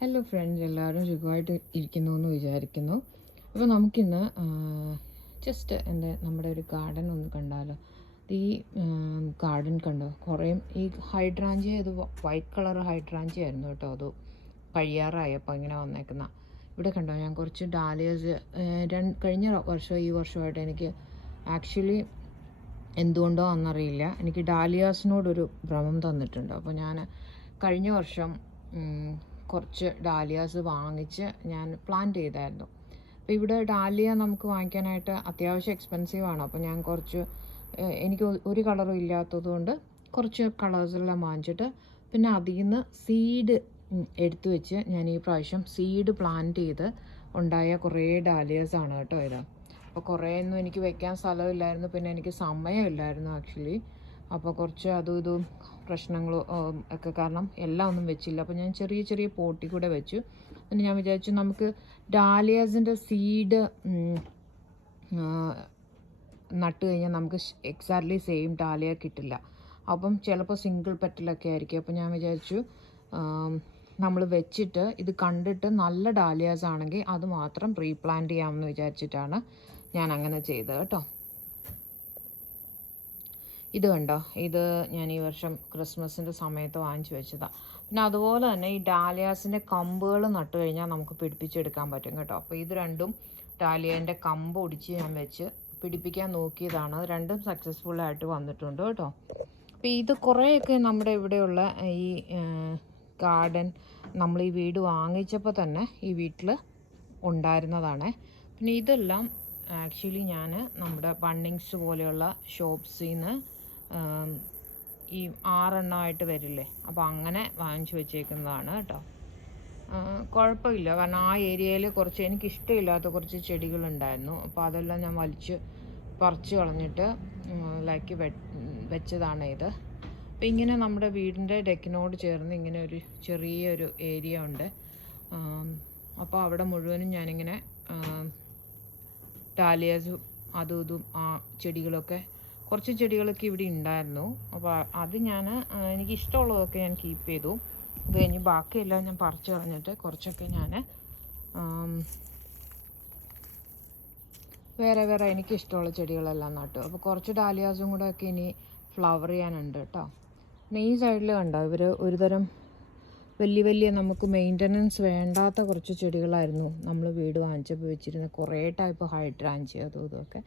Hello friends, എല്ലാവരും സുഖമായിട്ട് ഇരിക്കുന്നു എന്ന് വിചാരിക്കുന്നു. അപ്പോൾ നമുക്കിന്ന് ജസ്റ്റ് നമ്മുടെ ഒരു ഗാർഡൻ ഒന്ന് കണ്ടാലോ. ഈ ഗാർഡൻ കണ്ടോ, കുറേ ഈ ഹൈഡ്രാഞ്ചിയ, ഇത് വൈറ്റ് കളർ ഹൈഡ്രാഞ്ചിയ ആയിരുന്നു കേട്ടോ. അത് കഴിയാറായപ്പോൾ ഇങ്ങനെ വന്നേക്കുന്ന ഇവിടെ കണ്ടോ. ഞാൻ കുറച്ച് ഡാലിയസ് കഴിഞ്ഞ വർഷം ഈ വർഷമായിട്ട് എനിക്ക് ആക്ച്വലി എന്തുകൊണ്ടോ എന്നറിയില്ല, എനിക്ക് ഡാലിയാസിനോടൊരു ഭ്രമം തന്നിട്ടുണ്ട്. അപ്പോൾ ഞാൻ കഴിഞ്ഞ വർഷം കുറച്ച് ഡാലിയാസ് വാങ്ങിച്ച് ഞാൻ പ്ലാന്റ് ചെയ്തായിരുന്നു. അപ്പോൾ ഇവിടെ ഡാലിയ നമുക്ക് വാങ്ങിക്കാനായിട്ട് അത്യാവശ്യം എക്സ്പെൻസീവാണ്. അപ്പോൾ ഞാൻ കുറച്ച് എനിക്ക് ഒരു കളറും ഇല്ലാത്തതുകൊണ്ട് കുറച്ച് കളേഴ്സെല്ലാം വാങ്ങിച്ചിട്ട് പിന്നെ അതിൽ നിന്ന് സീഡ് എടുത്തു വെച്ച് ഞാൻ ഈ പ്രാവശ്യം സീഡ് പ്ലാന്റ് ചെയ്ത് ഉണ്ടായ കുറേ ഡാലിയാസാണ് കേട്ടോ ഇത്. അപ്പോൾ കുറേയൊന്നും എനിക്ക് വെക്കാൻ സ്ഥലമില്ലായിരുന്നു, പിന്നെ എനിക്ക് സമയമില്ലായിരുന്നു ആക്ച്വലി. അപ്പോൾ കുറച്ച് അതും ഇതും പ്രശ്നങ്ങളും ഒക്കെ കാരണം എല്ലാം ഒന്നും വെച്ചില്ല. അപ്പോൾ ഞാൻ ചെറിയ ചെറിയ പോട്ടി കൂടെ വെച്ചു. പിന്നെ ഞാൻ വിചാരിച്ചു നമുക്ക് ഡാലിയാസിൻ്റെ സീഡ് നട്ട് കഴിഞ്ഞാൽ നമുക്ക് എക്സാക്ട്ലി സെയിം ഡാലിയ കിട്ടില്ല. അപ്പം ചിലപ്പോൾ സിംഗിൾ പെറ്റലൊക്കെ ആയിരിക്കും. അപ്പോൾ ഞാൻ വിചാരിച്ചു നമ്മൾ വെച്ചിട്ട് ഇത് കണ്ടിട്ട് നല്ല ഡാലിയാസ് ആണെങ്കിൽ അത് മാത്രം റീപ്ലാന്റ് ചെയ്യാമെന്ന് വിചാരിച്ചിട്ടാണ് ഞാൻ അങ്ങനെ ചെയ്തത് കേട്ടോ. ഇത് കണ്ടോ, ഇത് ഞാൻ ഈ വർഷം ക്രിസ്മസിൻ്റെ സമയത്ത് വാങ്ങിച്ചു വെച്ചതാണ്. പിന്നെ അതുപോലെ തന്നെ ഈ ഡാലിയാസിൻ്റെ കമ്പുകൾ നട്ട് കഴിഞ്ഞാൽ നമുക്ക് പിടിപ്പിച്ചെടുക്കാൻ പറ്റും കേട്ടോ. അപ്പോൾ ഇത് രണ്ടും ഡാലിയേൻ്റെ കമ്പ് ഒടിച്ച് ഞാൻ വെച്ച് പിടിപ്പിക്കാൻ നോക്കിയതാണ്. രണ്ടും സക്സസ്ഫുള്ളായിട്ട് വന്നിട്ടുണ്ട് കേട്ടോ. അപ്പോൾ ഇത് കുറേയൊക്കെ നമ്മുടെ ഇവിടെയുള്ള ഈ ഗാർഡൻ നമ്മൾ ഈ വീട് വാങ്ങിച്ചപ്പോൾ തന്നെ ഈ വീട്ടിൽ ഉണ്ടായിരുന്നതാണ്. പിന്നെ ഇതെല്ലാം ആക്ച്വലി ഞാൻ നമ്മുടെ ബണ്ണിങ്സ് പോലെയുള്ള ഷോപ്സിൽ നിന്ന് ഈ 6 എണ്ണമായിട്ട് വരില്ലേ, അപ്പോൾ അങ്ങനെ വാങ്ങിച്ചു വെച്ചേക്കുന്നതാണ് കേട്ടോ. കുഴപ്പമില്ല, കാരണം ആ ഏരിയയിൽ കുറച്ച് എനിക്കിഷ്ടമില്ലാത്ത കുറച്ച് ചെടികളുണ്ടായിരുന്നു. അപ്പോൾ അതെല്ലാം ഞാൻ പറിച്ച് കളഞ്ഞിട്ട് വെച്ചതാണ് ഇത്. അപ്പോൾ ഇങ്ങനെ നമ്മുടെ വീടിൻ്റെ ഡെക്കിനോട് ചേർന്ന് ഇങ്ങനെ ഒരു ചെറിയൊരു ഏരിയ ഉണ്ട്. അപ്പോൾ അവിടെ മുഴുവനും ഞാനിങ്ങനെ ഡാലിയാസും അതും ഇതും ആ ചെടികളൊക്കെ, കുറച്ച് ചെടികളൊക്കെ ഇവിടെ ഉണ്ടായിരുന്നു. അപ്പോൾ അത് എനിക്കിഷ്ടമുള്ളതൊക്കെ ഞാൻ കീപ്പ് ചെയ്തു. ഇത് കഴിഞ്ഞ് ബാക്കിയെല്ലാം ഞാൻ പറിച്ച് കളഞ്ഞിട്ട് കുറച്ചൊക്കെ ഞാൻ വേറെ വേറെ എനിക്കിഷ്ടമുള്ള ചെടികളെല്ലാം നട്ടു. അപ്പോൾ കുറച്ച് ഡാലിയാസും കൂടെ ഒക്കെ ഇനി ഫ്ലവർ ചെയ്യാനുണ്ട് കേട്ടോ. പിന്നെ ഈ സൈഡിൽ കണ്ടോ, ഇവർ ഒരുതരം വലിയ നമുക്ക് മെയിൻ്റനൻസ് വേണ്ടാത്ത കുറച്ച് ചെടികളായിരുന്നു നമ്മൾ വീട് വാങ്ങിച്ചപ്പോൾ വെച്ചിരുന്ന കുറേ ടൈപ്പ് ഹൈഡ്രാഞ്ചി അതും ഇതുമൊക്കെ.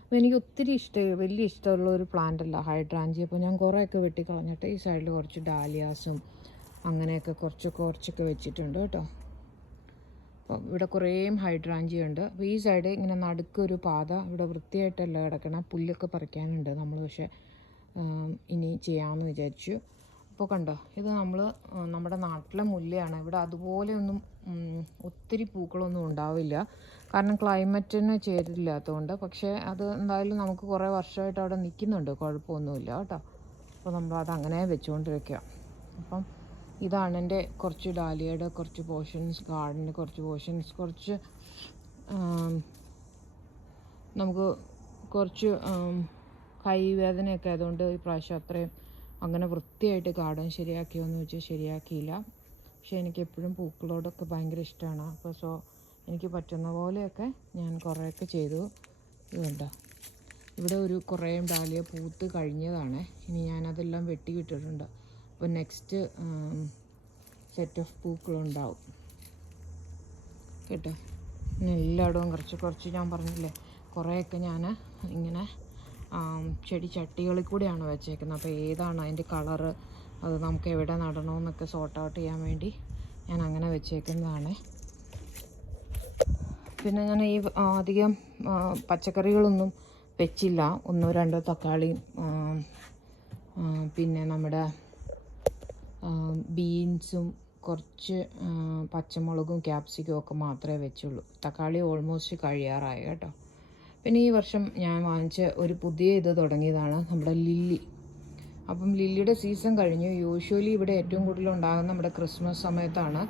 അപ്പോൾ എനിക്ക് ഒത്തിരി വലിയ ഇഷ്ടമുള്ള ഒരു പ്ലാന്റ് അല്ല ഹൈഡ്രാഞ്ചി. അപ്പോൾ ഞാൻ കുറേയൊക്കെ വെട്ടിക്കളഞ്ഞിട്ട് ഈ സൈഡിൽ കുറച്ച് ഡാലിയാസും അങ്ങനെയൊക്കെ കുറച്ചൊക്കെ വെച്ചിട്ടുണ്ട് കേട്ടോ. അപ്പം ഇവിടെ കുറേ ഹൈഡ്രാഞ്ചി ഉണ്ട്. അപ്പോൾ ഈ സൈഡ് ഇങ്ങനെ നടുക്കൊരു പാത, ഇവിടെ വൃത്തിയായിട്ടല്ല കിടക്കണം, പുല്ലൊക്കെ പറിക്കാനുണ്ട് നമ്മൾ. പക്ഷേ ഇനി ചെയ്യാമെന്ന് വിചാരിച്ചു. അപ്പോൾ കണ്ടോ, ഇത് നമ്മുടെ നാട്ടിലെ മുല്ലയാണ്. ഇവിടെ അതുപോലെയൊന്നും ഒത്തിരി പൂക്കളൊന്നും ഉണ്ടാവില്ല, കാരണം ക്ലൈമറ്റിന് ചേരില്ലാത്തതുകൊണ്ട്. പക്ഷേ അത് എന്തായാലും നമുക്ക് കുറേ വർഷമായിട്ട് അവിടെ നിൽക്കുന്നുണ്ട്, കുഴപ്പമൊന്നുമില്ല കേട്ടോ. അപ്പോൾ നമ്മളത് അങ്ങനെ വെച്ചുകൊണ്ടിരിക്കുക. അപ്പം ഇതാണ് എൻ്റെ കുറച്ച് ഡാലിയയുടെ കുറച്ച് പോർഷൻസ്, ഗാർഡൻ്റെ കുറച്ച് പോർഷൻസ്. കുറച്ച് നമുക്ക് കുറച്ച് കൈവേദനയൊക്കെ ആയതുകൊണ്ട് ഈ പ്രാവശ്യം അത്രയും അങ്ങനെ വൃത്തിയായിട്ട് ഗാർഡൻ ശരിയാക്കിയോന്ന് വെച്ചാൽ ശരിയാക്കിയില്ല. പക്ഷേ എനിക്ക് എപ്പോഴും പൂക്കളോടൊക്കെ ഭയങ്കര ഇഷ്ടമാണ്. അപ്പോൾ എനിക്ക് പറ്റുന്ന പോലെയൊക്കെ ഞാൻ കുറേയൊക്കെ ചെയ്തു. ഇതുണ്ടോ, ഇവിടെ കുറേ ഡാലിയ പൂത്ത് കഴിഞ്ഞതാണ്. ഇനി ഞാനതെല്ലാം വെട്ടിവിട്ടിട്ടുണ്ട്. അപ്പോൾ നെക്സ്റ്റ് സെറ്റ് ഓഫ് പൂക്കളുണ്ടാവും കേട്ടോ. പിന്നെ എല്ലായിടവും കുറച്ച് ഞാൻ പറഞ്ഞില്ലേ, കുറേയൊക്കെ ഞാൻ ഇങ്ങനെ ചെടി ചട്ടികളിൽ കൂടെയാണ് വെച്ചേക്കുന്നത്. അപ്പോൾ ഏതാണ് അതിൻ്റെ കളറ്, അത് നമുക്ക് എവിടെ നടണമെന്നൊക്കെ സോർട്ട് ഔട്ട് ചെയ്യാൻ വേണ്ടി ഞാൻ അങ്ങനെ വെച്ചേക്കുന്നതാണ്. പിന്നെ ഞാൻ ഈ അധികം പച്ചക്കറികളൊന്നും വെച്ചില്ല. 1-2 തക്കാളിയും പിന്നെ നമ്മുടെ ബീൻസും കുറച്ച് പച്ചമുളകും ക്യാപ്സിക്കും ഒക്കെ മാത്രമേ വെച്ചുള്ളൂ. തക്കാളി ഓൾമോസ്റ്റ് കഴിയാറായി കേട്ടോ. പിന്നെ ഈ വർഷം ഞാൻ വാങ്ങിച്ച ഒരു പുതിയ ഇത് തുടങ്ങിയതാണ് നമ്മുടെ ലില്ലി. അപ്പം ലില്ലിയുടെ സീസൺ കഴിഞ്ഞു. യൂഷ്വലി ഇവിടെ ഏറ്റവും കൂടുതൽ ഉണ്ടാകുന്ന നമ്മുടെ ക്രിസ്മസ് സമയത്താണ്.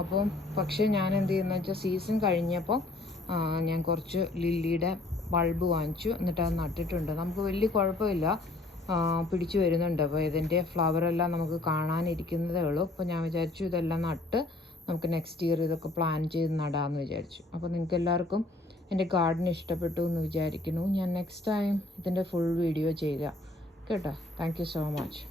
അപ്പം പക്ഷേ ഞാൻ എന്ത് ചെയ്യുന്നത് വെച്ചാൽ സീസൺ കഴിഞ്ഞപ്പോൾ ഞാൻ കുറച്ച് ലില്ലിയുടെ ബൾബ് വാങ്ങിച്ചു, എന്നിട്ട് അത് നട്ടിട്ടുണ്ട്. നമുക്ക് വലിയ കുഴപ്പമില്ല, പിടിച്ചു വരുന്നുണ്ട്. അപ്പോൾ ഇതിൻ്റെ ഫ്ലവറെല്ലാം നമുക്ക് കാണാനിരിക്കുന്നതേ ഉള്ളൂ. അപ്പോൾ ഞാൻ വിചാരിച്ചു ഇതെല്ലാം നട്ട് നമുക്ക് നെക്സ്റ്റ് ഇയർ ഇതൊക്കെ പ്ലാൻ ചെയ്ത് നടാമെന്ന് വിചാരിച്ചു. അപ്പോൾ നിങ്ങൾക്ക് എല്ലാവർക്കും എൻ്റെ ഗാർഡൻ ഇഷ്ടപ്പെട്ടു എന്ന് വിചാരിക്കുന്നു. ഞാൻ നെക്സ്റ്റ് ടൈം ഇതിൻ്റെ ഫുൾ വീഡിയോ ചെയ്യുക കേട്ടോ. Thank you so much.